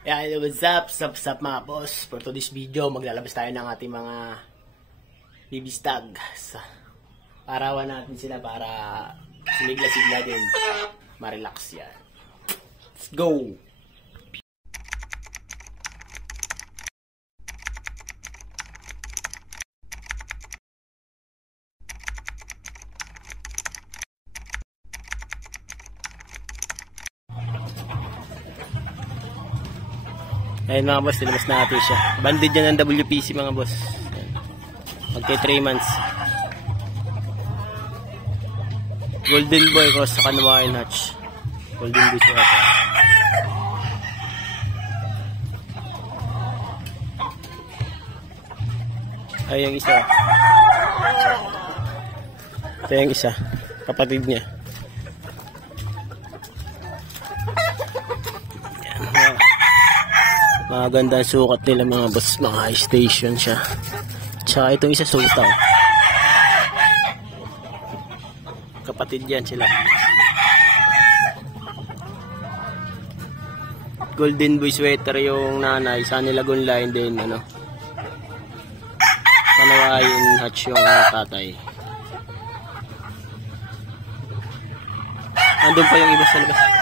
Yeah, what's up? Sup mga boss. For today's video, maglalabas tayo ng ating mga baby stag. Parawan natin sila para sigla-sigla din. Ma-relax yan. Let's go! Ayun mga boss, nilabas natin siya. Banded yan ng WPC mga boss. Magkay 3 months. Golden boy cross sa Kanawai Hatch. Golden boy siya ito. Ay, yung isa. Ito yung isa. Kapatid niya. Maganda ang sukat nila mga boss, mga high station siya. Tsaka itong isa sultaw. Kapatid yan sila. Golden boy sweater yung nanay, Sunny Lagoon line din ano. Kanawain hatch yung tatay. Andun pa yung iba sa labas.